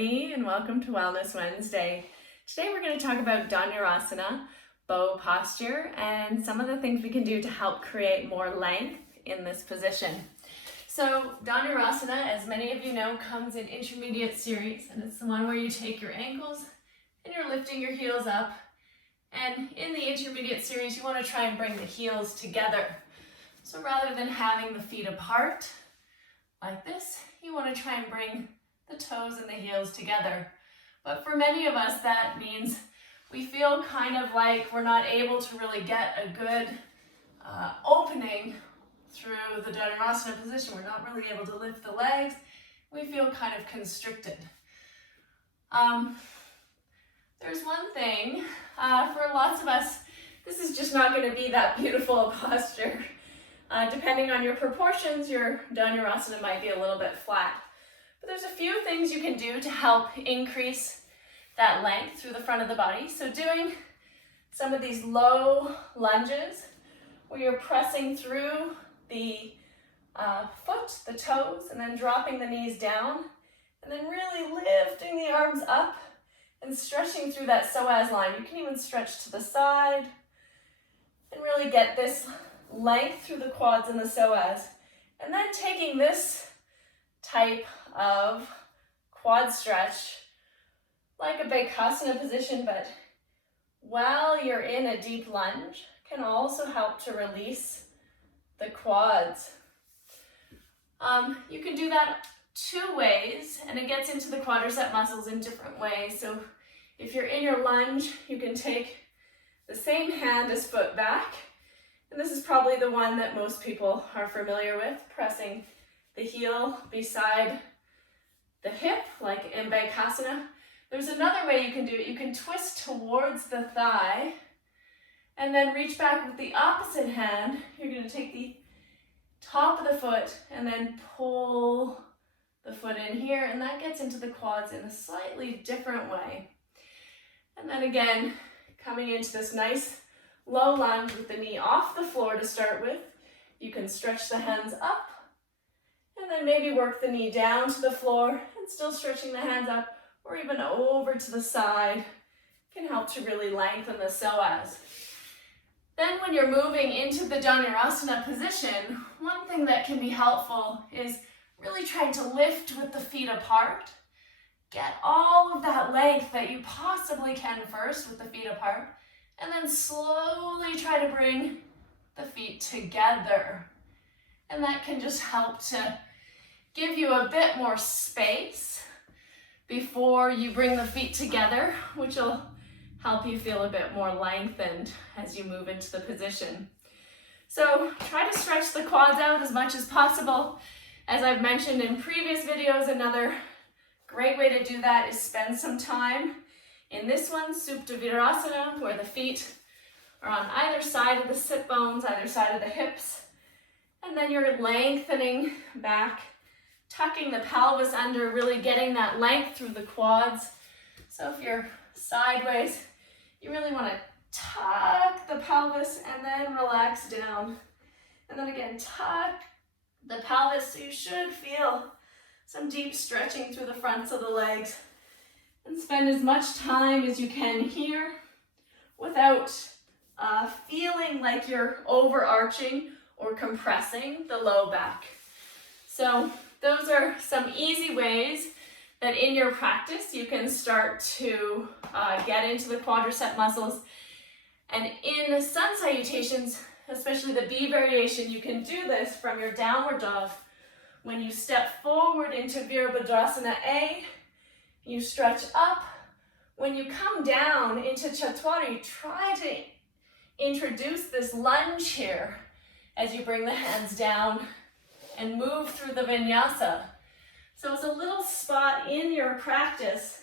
me and welcome to Wellness Wednesday. Today we're going to talk about Dhanurasana Bow Posture and some of the things we can do to help create more length in this position. So Dhanurasana, as many of you know, comes in intermediate series, and it's the one where you take your ankles and you're lifting your heels up. And in the intermediate series, you want to try and bring the heels together. So rather than having the feet apart like this, you want to try and bring the toes and the heels together. But for many of us, that means we feel kind of like we're not able to really get a good opening through the Dhanurasana position. We're not really able to lift the legs. We feel kind of constricted. There's one thing, for lots of us, this is just not going to be that beautiful posture. Depending on your proportions, your Dhanurasana might be a little bit flat. But there's a few things you can do to help increase that length through the front of the body. So doing some of these low lunges where you're pressing through the foot, the toes, and then dropping the knees down, and then really lifting the arms up and stretching through that psoas line. You can even stretch to the side and really get this length through the quads and the psoas. And then taking this type of quad stretch like a Bakasana position, but while you're in a deep lunge, can also help to release the quads. You can do that two ways, and it gets into the quadricep muscles in different ways. So if you're in your lunge, you can take the same hand as foot back, and this is probably the one that most people are familiar with, pressing the heel beside the hip, like in Bakasana. There's another way you can do it. You can twist towards the thigh and then reach back with the opposite hand. You're going to take the top of the foot and then pull the foot in here, and that gets into the quads in a slightly different way. And then again, coming into this nice low lunge with the knee off the floor to start with. You can stretch the hands up and then maybe work the knee down to the floor and still stretching the hands up, or even over to the side can help to really lengthen the psoas. Then when you're moving into the Dhanurasana position, one thing that can be helpful is really trying to lift with the feet apart. Get all of that length that you possibly can first with the feet apart, and then slowly try to bring the feet together. And that can just help to give you a bit more space before you bring the feet together, which will help you feel a bit more lengthened as you move into the position. So try to stretch the quads out as much as possible. As I've mentioned in previous videos, another great way to do that is spend some time in this one, Supta Virasana, where the feet are on either side of the sit bones, either side of the hips, and then you're lengthening back, tucking the pelvis under, really getting that length through the quads. So if you're sideways, you really want to tuck the pelvis and then relax down. And then again, tuck the pelvis, so you should feel some deep stretching through the fronts of the legs. And spend as much time as you can here without feeling like you're overarching or compressing the low back. So those are some easy ways that in your practice you can start to get into the quadricep muscles. And in sun salutations, especially the B variation, you can do this from your downward dog. When you step forward into Virabhadrasana A, you stretch up. When you come down into Chaturanga, try to introduce this lunge here as you bring the hands down and move through the vinyasa. So it's a little spot in your practice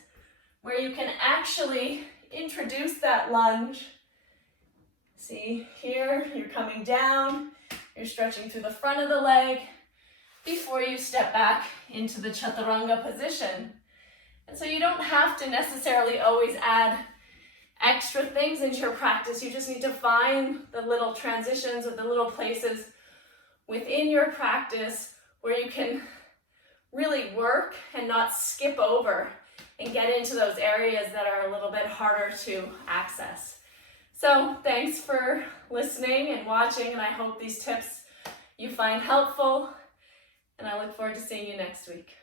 where you can actually introduce that lunge. See, here you're coming down, you're stretching through the front of the leg before you step back into the Chaturanga position. And so you don't have to necessarily always add extra things into your practice. You just need to find the little transitions or the little places within your practice where you can really work and not skip over and get into those areas that are a little bit harder to access. So thanks for listening and watching, and I hope these tips you find helpful, and I look forward to seeing you next week.